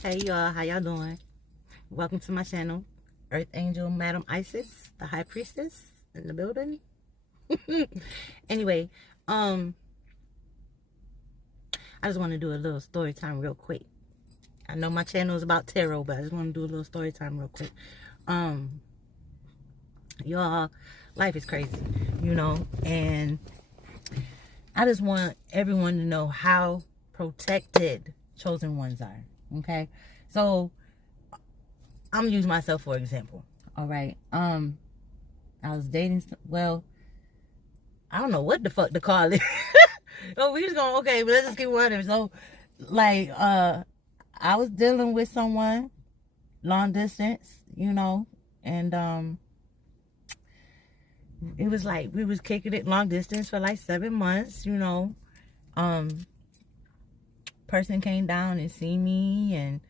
Hey y'all, how y'all doing? Welcome to my channel. Earth Angel Madam Isis, the High Priestess in the building. Anyway, I just want to do a little story time real quick. I know my channel is about tarot, but I just want to do a little story time real quick. Y'all, life is crazy, and I just want everyone to know how protected chosen ones are. Okay, so I'm gonna use myself for example. All right, I was dating. Well, I don't know what the fuck to call it. Oh, we just going okay, but let's just keep running. So, like, I was dealing with someone long distance, and it was like we was kicking it long distance for like 7 months. Person came down and see me, and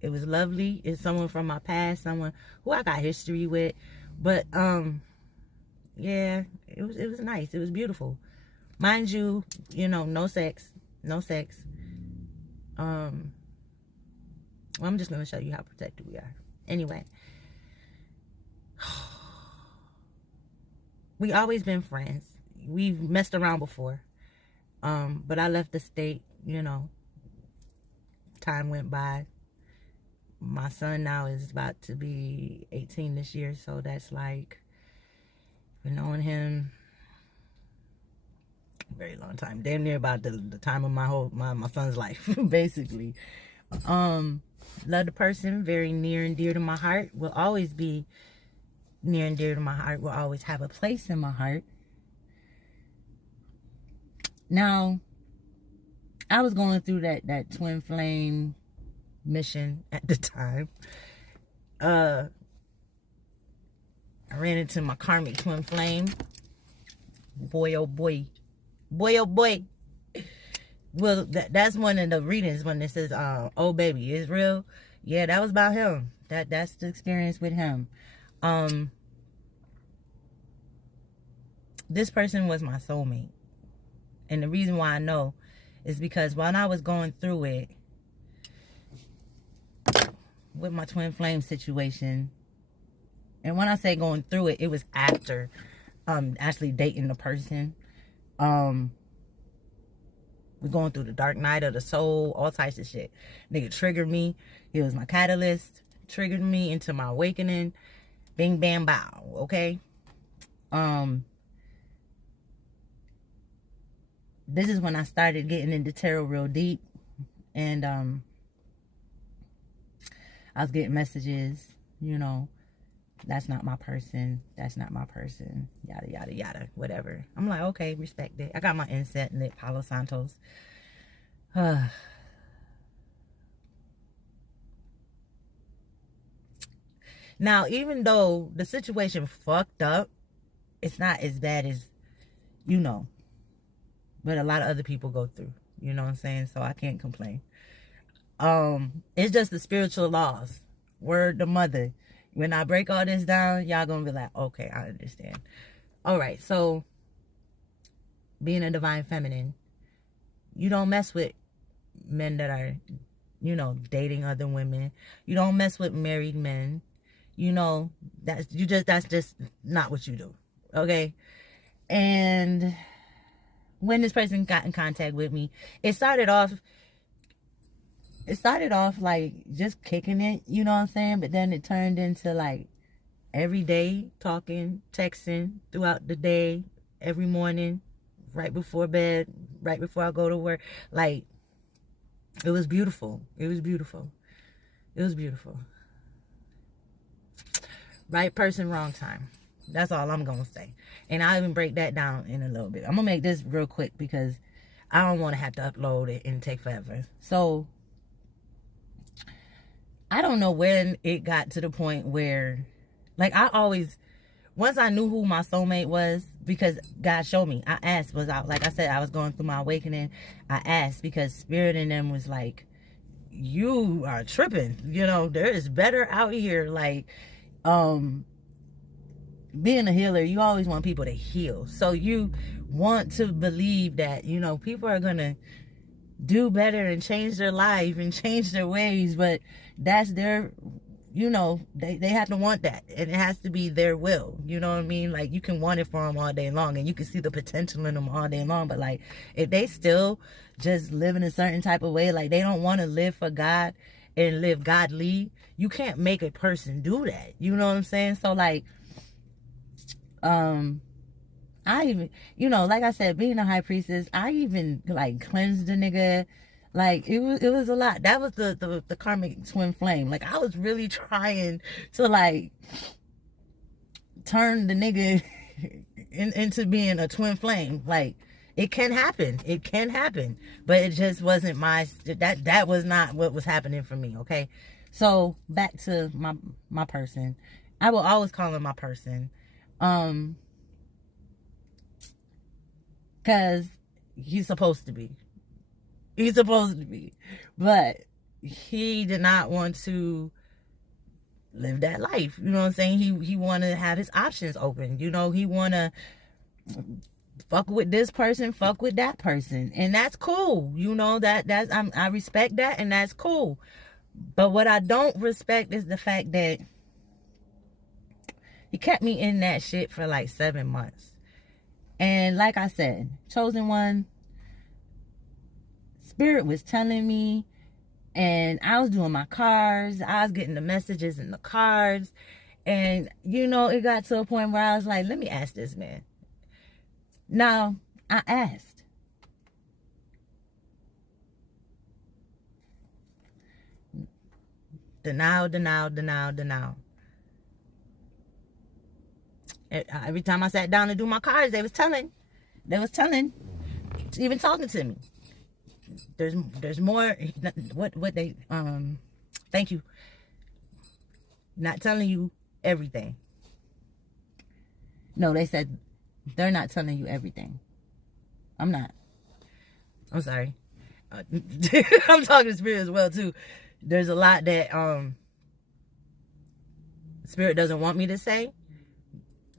it was lovely. It's someone from my past, someone who I got history with, but yeah, it was nice. It was beautiful, mind you. No sex. Well, I'm just gonna show you how protected we are. Anyway, we always been friends. We've messed around before. But I left the state, time went by. My son now is about to be 18 this year, so that's like, been knowing him a very long time. Damn near about the time of my son's life, basically. Love the person, very near and dear to my heart. Will always be near and dear to my heart. Will always have a place in my heart. Now, I was going through that twin flame mission at the time. I ran into my karmic twin flame. Boy, oh boy. Boy, oh boy. Well, that's one of the readings when it says, oh baby, it's real. Yeah, that was about him. That's the experience with him. This person was my soulmate. And the reason why I know is because when I was going through it with my twin flame situation, and when I say going through it, it was after actually dating the person. We're going through the dark night of the soul, all types of shit. Nigga triggered me. He was my catalyst, triggered me into my awakening. Bing, bam, bow. Okay. This is when I started getting into tarot real deep, and I was getting messages, that's not my person, yada yada yada, whatever. I'm like, okay, respect it. I got my inset lit, Palo Santos. Now, even though the situation fucked up, it's not as bad as but a lot of other people go through, you know what I'm saying? So I can't complain. It's just the spiritual laws. Word to mother. When I break all this down, y'all gonna be like, okay, I understand. All right, so being a divine feminine, you don't mess with men that are, dating other women. You don't mess with married men. That's just not what you do. Okay? And when this person got in contact with me, it started off like just kicking it, you know what I'm saying? But then it turned into like every day talking, texting throughout the day, every morning, right before bed, right before I go to work. Like, it was beautiful. It was beautiful. It was beautiful. Right person, wrong time. That's all I'm going to say. And I'll even break that down in a little bit. I'm going to make this real quick because I don't want to have to upload it and take forever. So, I don't know when it got to the point where, like, once I knew who my soulmate was, because God showed me, I asked, like I said, I was going through my awakening. I asked because Spirit in them was like, you are tripping. There is better out here. Like, being a healer, you always want people to heal. So you want to believe that, people are going to do better and change their life and change their ways, but that's their, you know, they have to want that, and it has to be their will, you know what I mean? Like, you can want it for them all day long, and you can see the potential in them all day long, but like, if they still just live in a certain type of way, like they don't want to live for God and live godly, you can't make a person do that, you know what I'm saying? So like, I even, you know, like I said, being a high priestess, I even like cleansed the nigga. Like, it was a lot. That was the karmic twin flame. Like, I was really trying to like turn the nigga into being a twin flame. Like, it can happen. It can happen. But it just wasn't that was not what was happening for me, okay? So back to my person. I will always call him my person. Cause he's supposed to be. He's supposed to be. But he did not want to live that life. You know what I'm saying? He wanted to have his options open. You know, he want to fuck with this person, fuck with that person. And that's cool. You know, I respect that, and that's cool. But what I don't respect is the fact that he kept me in that shit for like 7 months. And like I said, Chosen One, Spirit was telling me, and I was doing my cards. I was getting the messages in the cards. And, you know, it got to a point where I was like, let me ask this man. Now, I asked. Denial. Every time I sat down to do my cards, they was telling, even talking to me. There's more. What they thank you. Not telling you everything. No, they said they're not telling you everything. I'm not. I'm sorry. I'm talking to Spirit as well too. There's a lot that Spirit doesn't want me to say,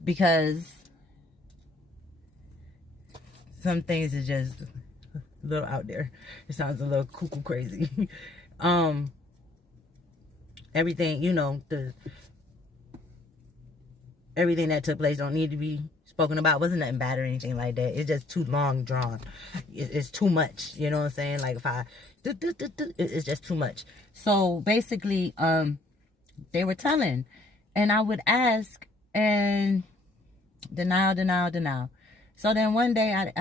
because some things is just a little out there. It sounds a little cuckoo crazy. Everything, you know, everything that took place don't need to be spoken about. Wasn't nothing bad or anything like that. It's just too long drawn. It's too much. You know what I'm saying? Like, if I it's just too much. So basically, they were telling, and I would ask, and denial. So then one day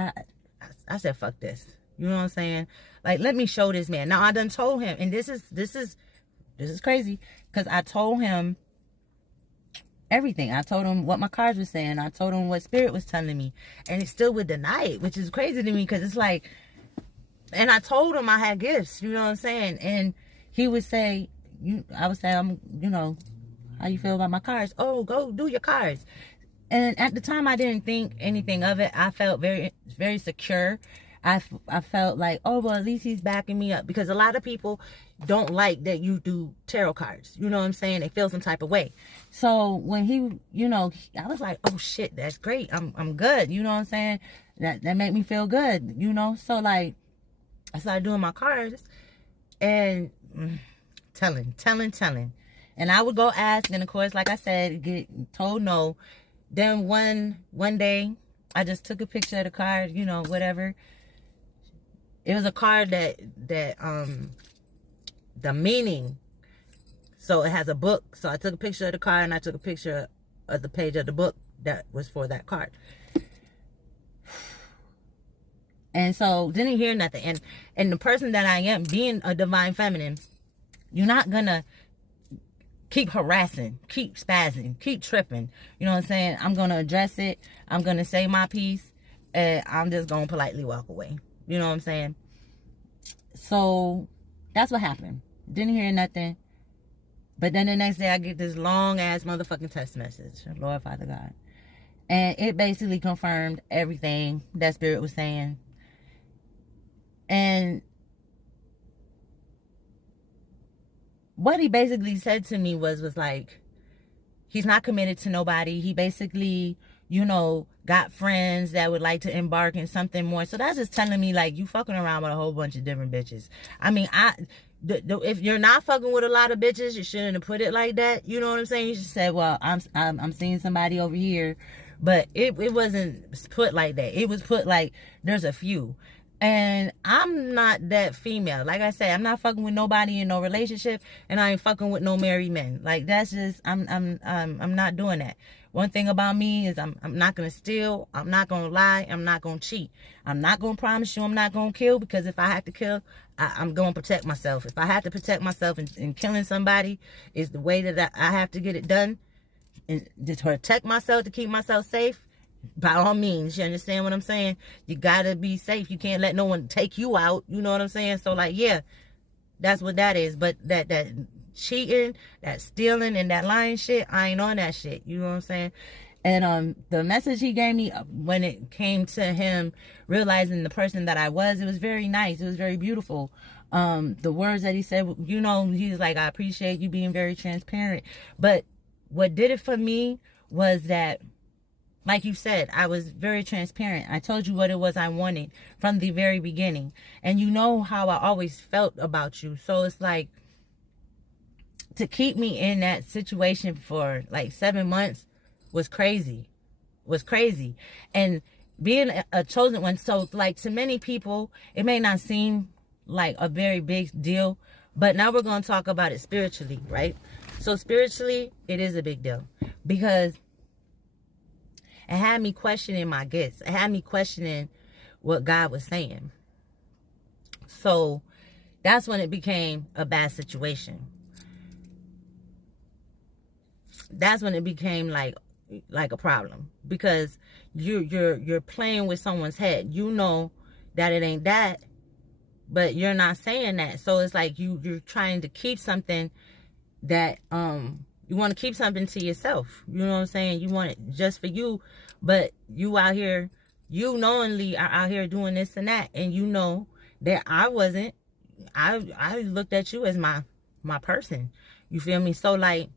I said, fuck this. You know what I'm saying? Like, let me show this man. Now, I done told him, and this is crazy, because I told him everything. I told him what my cards were saying. I told him what Spirit was telling me, and he still would deny it, which is crazy to me, because it's like, and I told him I had gifts, you know what I'm saying? And he would say, I would say, you know, how you feel about my cards? Oh, go do your cards. And at the time, I didn't think anything of it. I felt very, very secure. I felt like, oh, well, at least he's backing me up, because a lot of people don't like that you do tarot cards. You know what I'm saying? They feel some type of way. So when he, you know, I was like, oh shit, that's great. I'm good. You know what I'm saying? That made me feel good, you know? So like, I started doing my cards and telling. And I would go ask, and of course, like I said, get told no. Then one day, I just took a picture of the card, you know, whatever. It was a card that the meaning, so it has a book. So I took a picture of the card, and I took a picture of the page of the book that was for that card. And so didn't hear nothing. And the person that I am, being a divine feminine, you're not gonna keep harassing, keep spazzing, keep tripping. You know what I'm saying? I'm gonna address it. I'm gonna say my piece, and I'm just gonna politely walk away. You know what I'm saying? So that's what happened. Didn't hear nothing. But then the next day, I get this long ass motherfucking text message, Lord Father God, and it basically confirmed everything that Spirit was saying. And what he basically said to me was like, he's not committed to nobody. He basically you know, got friends that would like to embark in something more. So that's just telling me, like, you fucking around with a whole bunch of different bitches. I mean, if you're not fucking with a lot of bitches, you shouldn't have put it like that. You know what I'm saying? You should say, well, I'm seeing somebody over here. But it wasn't put like that. It was put like, there's a few. And I'm not that female. Like I said, I'm not fucking with nobody in no relationship, and I ain't fucking with no married men. Like, that's just, I'm not doing that. One thing about me is I'm not gonna steal. I'm not gonna lie. I'm not gonna cheat. I'm not gonna promise you I'm not gonna kill, because if I have to kill, I'm gonna protect myself. If I have to protect myself, and killing somebody is the way that I have to get it done, and to protect myself, to keep myself safe, by all means. You understand what I'm saying? You gotta be safe. You can't let no one take you out. You know what I'm saying? So, like, yeah, that's what that is. But that cheating, that stealing, and that lying shit, I ain't on that shit. You know what I'm saying? And the message he gave me when it came to him realizing the person that I was, it was very nice. It was very beautiful. The words that he said, you know, he's like, I appreciate you being very transparent. But what did it for me was that, like you said, I was very transparent. I told you what it was I wanted from the very beginning. And you know how I always felt about you. So it's like, to keep me in that situation for like 7 months was crazy. And being a chosen one, so like, to many people, it may not seem like a very big deal. But now we're going to talk about it spiritually, right? So spiritually, it is a big deal, because it had me questioning my gifts. It had me questioning what God was saying. So that's when it became a bad situation. That's when it became like a problem, because you're playing with someone's head. You know that it ain't that, but you're not saying that. So it's like you're trying to keep something that you want to keep something to yourself. You know what I'm saying? You want it just for you, but you out here, you knowingly are out here doing this and that, and you know that I wasn't. I looked at you as my person. You feel me? So, like,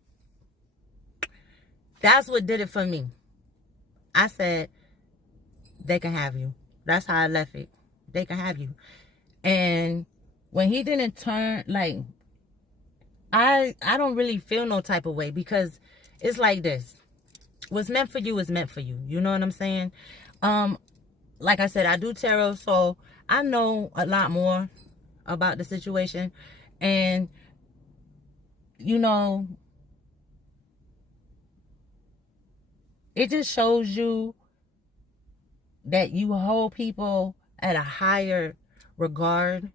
that's what did it for me. I said, they can have you. That's how I left it. They can have you. And when he didn't turn, like, I don't really feel no type of way, because it's like this. What's meant for you is meant for you. You know what I'm saying? Like I said, I do tarot, so I know a lot more about the situation. And, you know, it just shows you that you hold people at a higher regard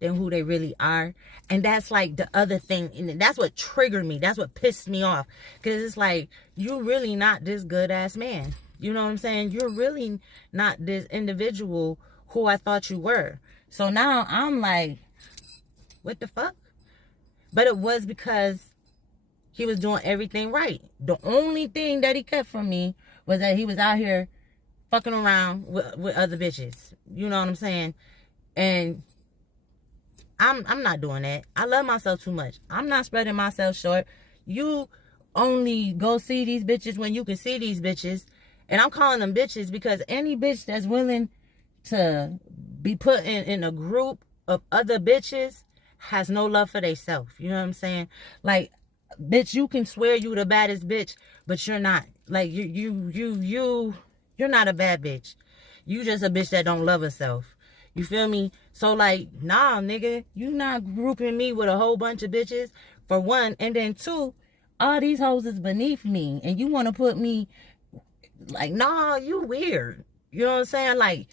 than who they really are. And that's like the other thing, and that's what triggered me. That's what pissed me off, because it's like, you're really not this good ass man. You know what I'm saying? You're really not this individual who I thought you were. So now I'm like, what the fuck? But it was because he was doing everything right. The only thing that he kept from me was that he was out here fucking around with other bitches. You know what I'm saying? And I'm not doing that. I love myself too much. I'm not spreading myself short. You only go see these bitches when you can see these bitches. And I'm calling them bitches because any bitch that's willing to be put in a group of other bitches has no love for themselves. You know what I'm saying? Like, bitch, you can swear you the baddest bitch, but you're not. Like, you're not a bad bitch. You just a bitch that don't love herself. You feel me? So, like, nah, nigga, you not grouping me with a whole bunch of bitches, for one. And then two, all these hoes is beneath me. And you want to put me, like, nah, you weird. You know what I'm saying? Like,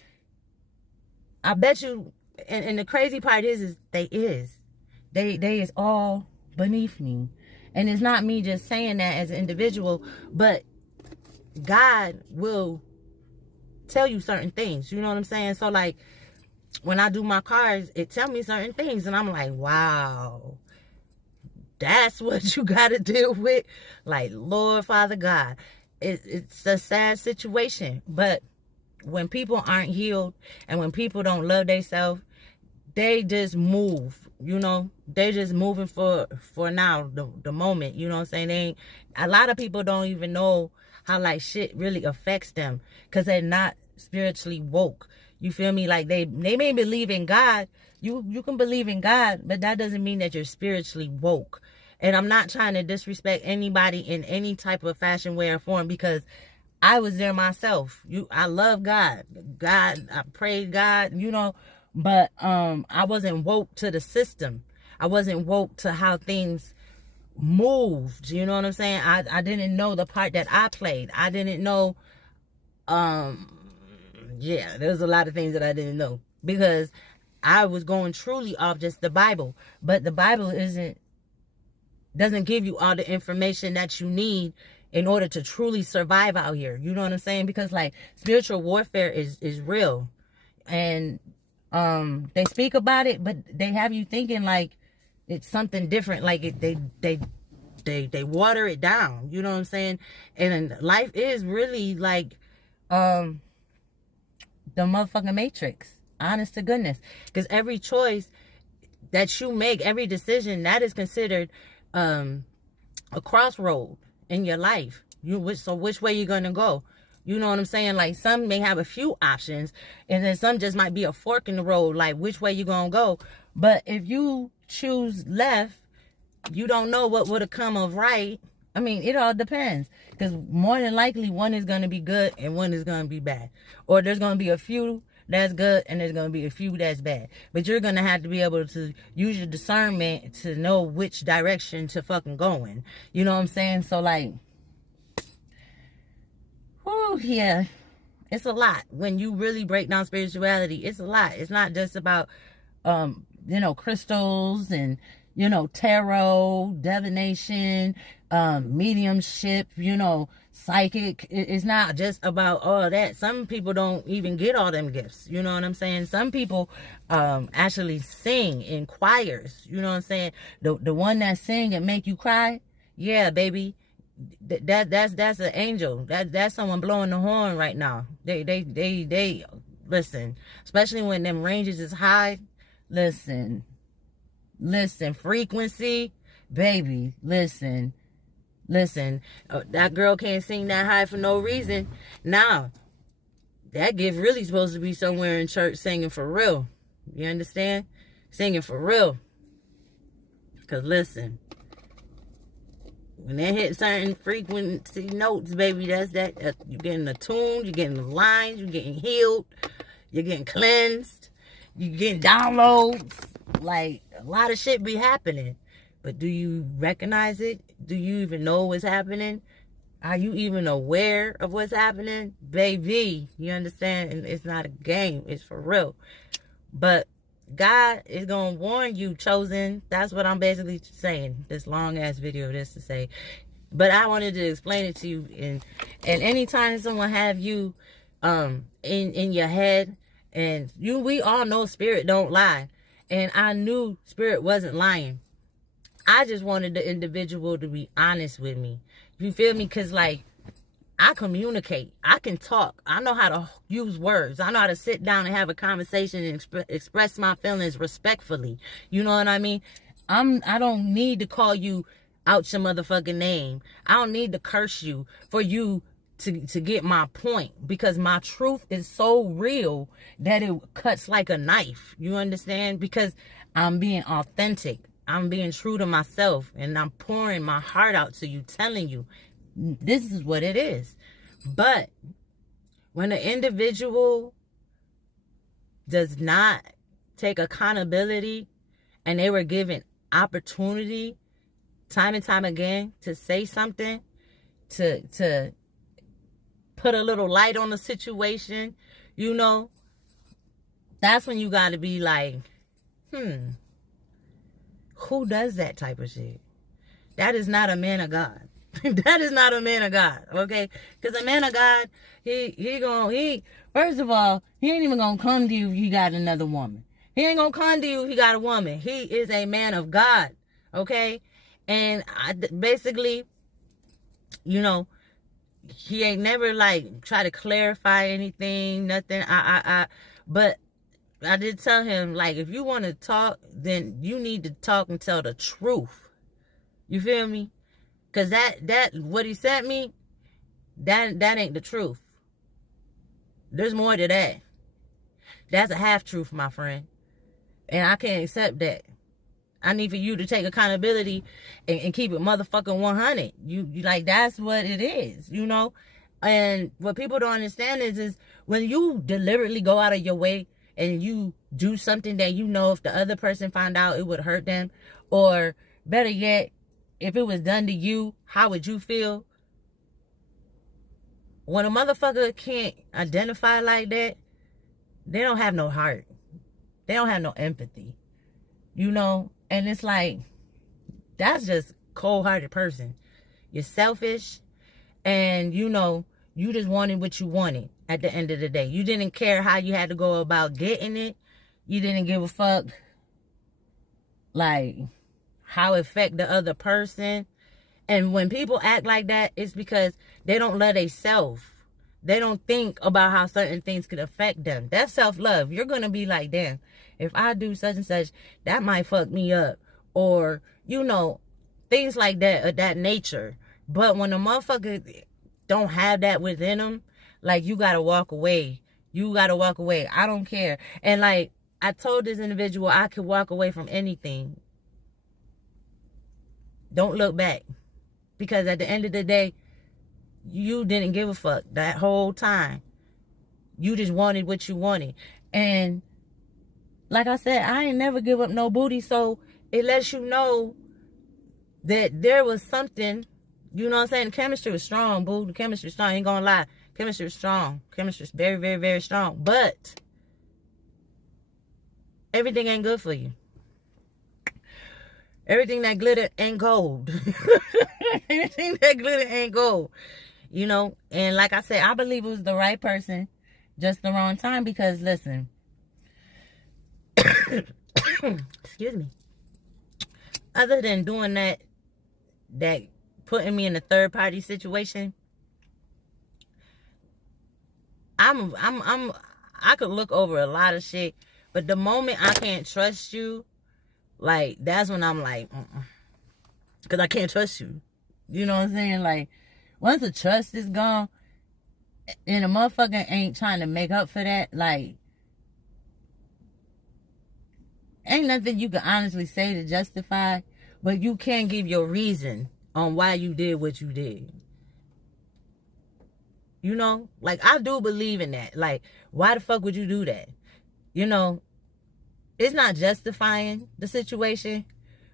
I bet you, and the crazy part is they is all beneath me. And it's not me just saying that as an individual, but God will tell you certain things. You know what I'm saying? So, like, when I do my cards, it tell me certain things, and I'm like, wow, that's what you got to deal with. Like, Lord, Father God, it's a sad situation. But when people aren't healed, and when people don't love themselves, they just move. You know, they just moving for now, the moment. You know what I'm saying? A lot of people don't even know how like shit really affects them, because they're not spiritually woke. You feel me? Like they may believe in God. You can believe in God, but that doesn't mean that you're spiritually woke. And I'm not trying to disrespect anybody in any type of fashion, way, or form, because I was there myself. I love God. I prayed God, but I wasn't woke to the system. I wasn't woke to how things moved. You know what I'm saying? I didn't know the part that I played. I didn't know, there's a lot of things that I didn't know, because I was going truly off just the Bible. But the Bible doesn't give you all the information that you need in order to truly survive out here. You know what I'm saying? Because like spiritual warfare is real. And they speak about it, but they have you thinking like it's something different. Like they water it down. You know what I'm saying? And life is really like the motherfucking Matrix. Honest to goodness. Because every choice that you make, every decision, that is considered a crossroad in your life. So which way you gonna go? You know what I'm saying? Like some may have a few options, and then some just might be a fork in the road, like which way you gonna go. But if you choose left, you don't know what would have come of right. I mean, it all depends, because more than likely one is gonna be good and one is gonna be bad, or there's gonna be a few that's good and there's going to be a few that's bad. But you're going to have to be able to use your discernment to know which direction to fucking go in. You know what I'm saying? So like, whew, yeah, it's a lot. When you really break down spirituality, it's a lot. It's not just about, crystals and, tarot, divination, mediumship, psychic. It's not just about all that. Some people don't even get all them gifts. You know what I'm saying? Some people actually sing in choirs. You know what I'm saying? The one that sing and make you cry, yeah, baby. That's an angel. That's someone blowing the horn right now. They listen, especially when them ranges is high. Listen, frequency, baby, listen, that girl can't sing that high for no reason. Now, that gift really supposed to be somewhere in church singing for real. You understand? Singing for real. Because listen, when they hit certain frequency notes, baby, that's that. You're getting attuned, you're getting the lines, you're getting healed, you're getting cleansed, you're getting downloads. Like, a lot of shit be happening. But do you recognize it? Do you even know what's happening? Are you even aware of what's happening? Baby, you understand? And it's not a game. It's for real. But God is going to warn you, chosen. That's what I'm basically saying. This long-ass video, just to say. But I wanted to explain it to you. And anytime someone have you in your head, and we all know spirit don't lie. And I knew spirit wasn't lying. I just wanted the individual to be honest with me. You feel me? Because, like, I communicate. I can talk. I know how to use words. I know how to sit down and have a conversation and express my feelings respectfully. You know what I mean? I don't need to call you out your motherfucking name. I don't need to curse you for you to get my point. Because my truth is so real that it cuts like a knife. You understand? Because I'm being authentic. I'm being true to myself, and I'm pouring my heart out to you, telling you this is what it is. But when an individual does not take accountability, and they were given opportunity time and time again to say something, to put a little light on the situation, that's when you got to be like, who does that type of shit? That is not a man of God. That is not a man of God, okay? Because a man of God, first of all, he ain't even gonna come to you if he got another woman. He ain't gonna come to you if he got a woman. He is a man of God, okay? And basically, he ain't never like try to clarify anything, nothing. But I did tell him, like, if you want to talk, then you need to talk and tell the truth. You feel me? Because that what he sent me, That ain't the truth. There's more to that. That's a half truth, my friend. And I can't accept that. I need for you to take accountability and keep it motherfucking 100. You like, that's what it is, you know? And what people don't understand is when you deliberately go out of your way and you do something that you know if the other person found out it would hurt them, or better yet, if it was done to you, how would you feel? When a motherfucker can't identify like that, they don't have no heart. They don't have no empathy, you know? And it's like, that's just cold-hearted person. You're selfish, and you know, you just wanted what you wanted at the end of the day. You didn't care how you had to go about getting it. You didn't give a fuck, like, how it affect the other person. And when people act like that, it's because they don't love themselves. They don't think about how certain things could affect them. That's self-love. You're going to be like, damn, if I do such and such, that might fuck me up. Or, you know, things like that, of that nature. But when a motherfucker don't have that within them, like, you got to walk away. You got to walk away. I don't care. And, like, I told this individual I could walk away from anything. Don't look back. Because at the end of the day, you didn't give a fuck that whole time. You just wanted what you wanted. And like I said, I ain't never give up no booty. So it lets you know that there was something, you know what I'm saying? The chemistry was strong, boo. The chemistry was strong. I ain't gonna lie. Chemistry was strong. Chemistry was very, very, very strong. But everything ain't good for you. Everything that glitter ain't gold. Everything that glitter ain't gold. You know? And like I said, I believe it was the right person, just the wrong time. Because, listen. Excuse me. Other than doing that putting me in a third party situation, I could look over a lot of shit. But the moment I can't trust you, like, that's when I'm like, because I can't trust you. You know what I'm saying? Like, once the trust is gone, and a motherfucker ain't trying to make up for that, like, ain't nothing you can honestly say to justify, but you can give your reason on why you did what you did. You know? Like, I do believe in that. Like, why the fuck would you do that? You know? It's not justifying the situation,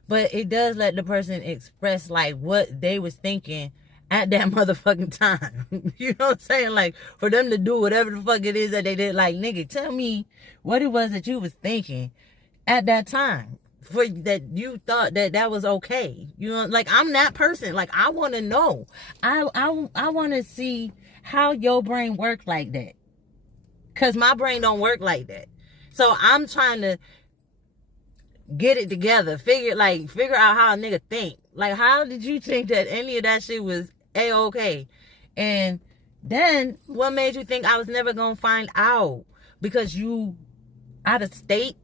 but it does let the person express, like, what they was thinking at that motherfucking time. You know what I'm saying? Like, for them to do whatever the fuck it is that they did. Like, nigga, tell me what it was that you was thinking at that time. For that you thought that was okay. You know, like, I'm that person. Like, I want to know. I want to see how your brain work like that. Because my brain don't work like that. So I'm trying to get it together. Figure out how a nigga think. Like, how did you think that any of that shit was A-okay? And then what made you think I was never going to find out? Because you out of state?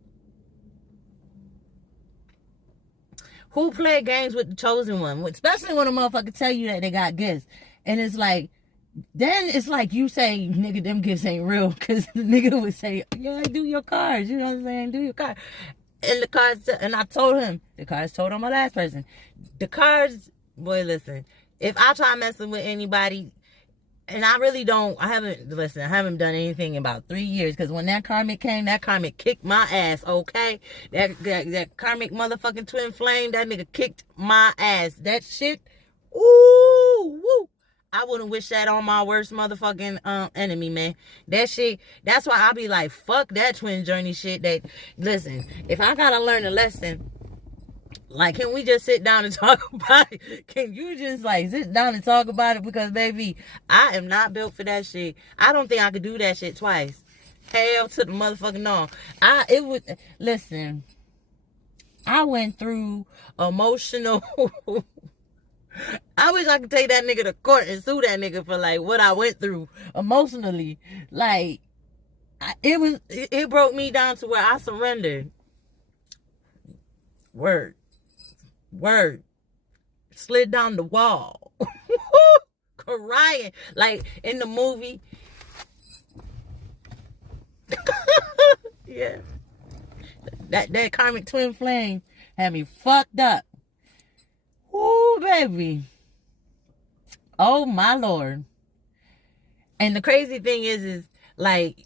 Who played games with the chosen one? Especially when a motherfucker tell you that they got gifts. And it's like, then it's like you say, nigga, them gifts ain't real. Because the nigga would say, yeah, do your cards. You know what I'm saying? Do your cards. And the cards, and I told him, the cards told on my last person. The cards, boy, listen, if I try messing with anybody, and I really don't, I haven't done anything in about 3 years. Because when that karmic came, that karmic kicked my ass, okay? That karmic motherfucking twin flame, that nigga kicked my ass. That shit, ooh, woo. I wouldn't wish that on my worst motherfucking enemy, man. That shit, that's why I be like, fuck that twin journey shit. That, listen, if I gotta learn a lesson, like, can we just sit down and talk about it? Can you just, like, sit down and talk about it? Because, baby, I am not built for that shit. I don't think I could do that shit twice. Hell to the motherfucking no. Listen, I went through emotional... I wish I could take that nigga to court and sue that nigga for, like, what I went through emotionally. Like, it broke me down to where I surrendered. Word. Slid down the wall. crying. Like in the movie. Yeah. That karmic twin flame had me fucked up. Ooh, baby. Oh, my Lord. And the crazy thing is like,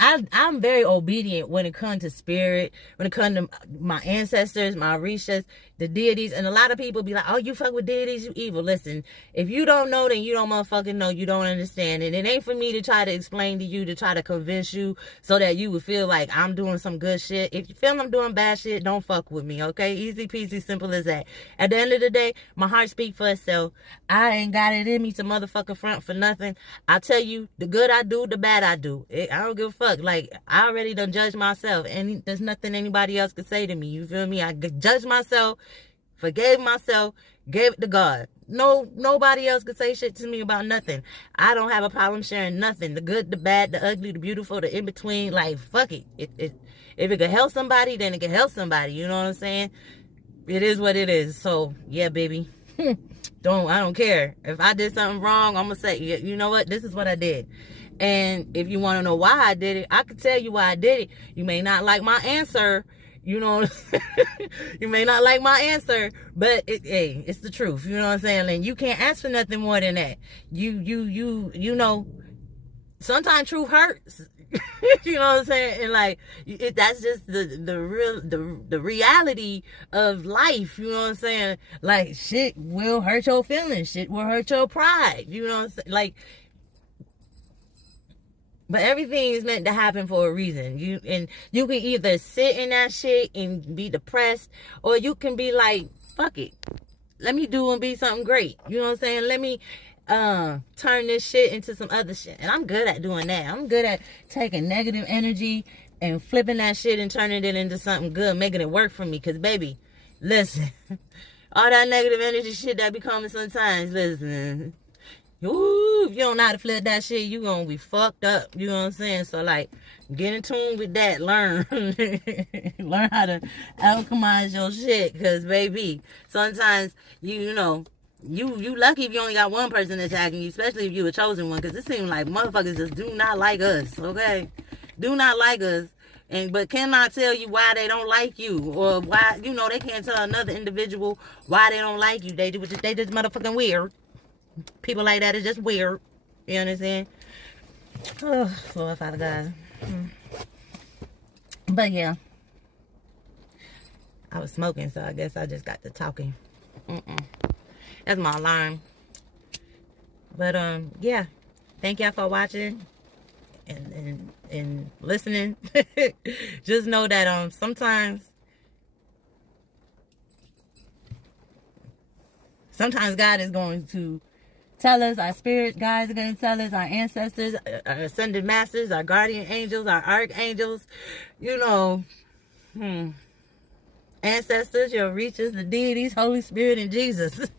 I'm very obedient when it comes to spirit, when it comes to my ancestors, my orishas, the deities. And a lot of people be like, oh, you fuck with deities, you evil. Listen, if you don't know, then you don't motherfucking know. You don't understand. And it ain't for me to try to explain to you, to try to convince you so that you would feel like I'm doing some good shit. If you feel I'm doing bad shit, don't fuck with me, okay? Easy peasy, simple as that. At the end of the day, my heart speaks for itself. I ain't got it in me to motherfucking front for nothing. I tell you, the good I do, the bad I do. I don't give a fuck. Like, I already done judged myself, and there's nothing anybody else could say to me. You feel me? I judged myself, forgave myself, gave it to God. Nobody else could say shit to me about nothing. I don't have a problem sharing nothing. The good, the bad, the ugly, the beautiful, the in-between. Like, fuck it. If it could help somebody, then it can help somebody. You know what I'm saying? It is what it is. So, yeah, baby. I don't care. If I did something wrong, I'm going to say, you know what? This is what I did. And if you want to know why I did it, I could tell you why I did it. You may not like my answer. You know what I'm saying? You may not like my answer, but hey, it's the truth. You know what I'm saying? And you can't ask for nothing more than that. You know, sometimes truth hurts. You know what I'm saying? And like, that's just the reality of life. You know what I'm saying? Like, shit will hurt your feelings. Shit will hurt your pride. You know what I'm saying? Like, but everything is meant to happen for a reason. You can either sit in that shit and be depressed, or you can be like, fuck it. Let me do and be something great. You know what I'm saying? Let me turn this shit into some other shit. And I'm good at doing that. I'm good at taking negative energy and flipping that shit and turning it into something good, making it work for me. Cause baby, listen, all that negative energy shit that be coming sometimes, listen. Ooh, if you don't know how to flip that shit, you gonna be fucked up. You know what I'm saying? So like, get in tune with that. Learn how to alchemize your shit. Cause baby, sometimes you know you lucky if you only got one person attacking you, especially if you a chosen one. Cause it seems like motherfuckers just do not like us. Okay, do not like us. But cannot tell you why they don't like you, or why, you know, they can't tell another individual why they don't like you. They just motherfucking weird. People like that is just weird. You understand? Oh, Lord, Father God. But yeah, I was smoking, so I guess I just got to talking. That's my alarm. But yeah, thank y'all for watching and listening. Just know that sometimes God is going to tell us, our spirit guides are going to tell us, our ancestors, our ascended masters, our guardian angels, our archangels, you know, ancestors, your reaches, the deities, Holy Spirit, and Jesus.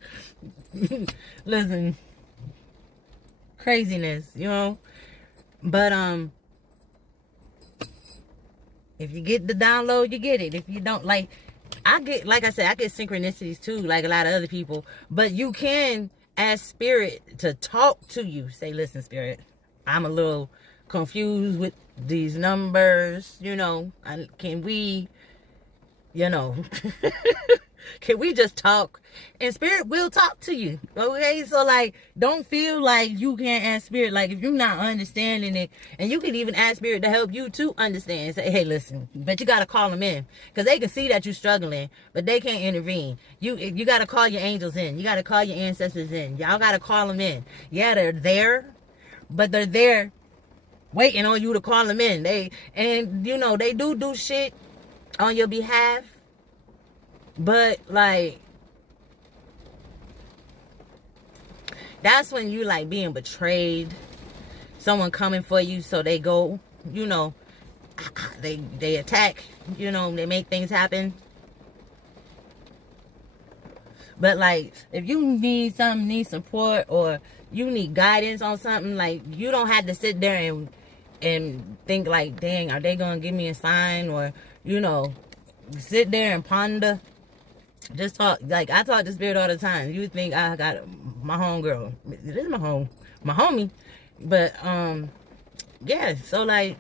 Listen, craziness, you know. But if you get the download, you get it. If you don't, like I said, I get synchronicities too, like a lot of other people. But you can ask spirit to talk to you. Say, listen, spirit, I'm a little confused with these numbers. You know, can we, you know, can we just talk? And spirit will talk to you. Okay, so like, don't feel like you can't ask spirit. Like, if you're not understanding it, and you can even ask spirit to help you to understand. Say, hey, listen, but you gotta call them in, because they can see that you're struggling, but they can't intervene. You gotta call your angels in. You gotta call your ancestors in. Y'all gotta call them in. Yeah, they're there, but they're there waiting on you to call them in. And you know, they do shit on your behalf, but like, that's when you like being betrayed. Someone coming for you, so they go, you know, they attack, you know, they make things happen. But like, if you need something, need support, or you need guidance on something, like, you don't have to sit there and think like, dang, are they gonna give me a sign? Or, you know, sit there and ponder. Just talk. Like, I talk to spirit all the time. You think I got my homegirl. It is my homie. But, yeah. So, like,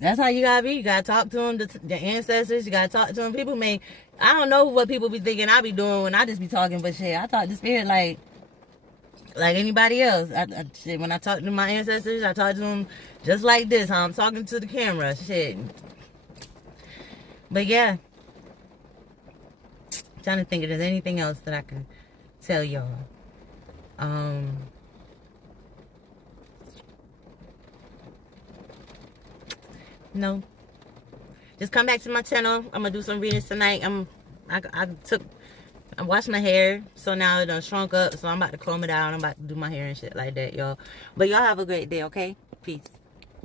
that's how you gotta be. You gotta talk to them, the ancestors. You gotta talk to them. People may, I don't know what people be thinking I be doing when I just be talking, but shit, I talk to spirit like anybody else. Shit, when I talk to my ancestors, I talk to them just like this, how I'm talking to the camera. Shit. But yeah. I'm trying to think if there's anything else that I can tell y'all. No. Just come back to my channel. I'm gonna do some readings tonight. I'm washing my hair, so now it done shrunk up, so I'm about to comb it out. I'm about to do my hair and shit like that, y'all. But y'all have a great day, okay? Peace.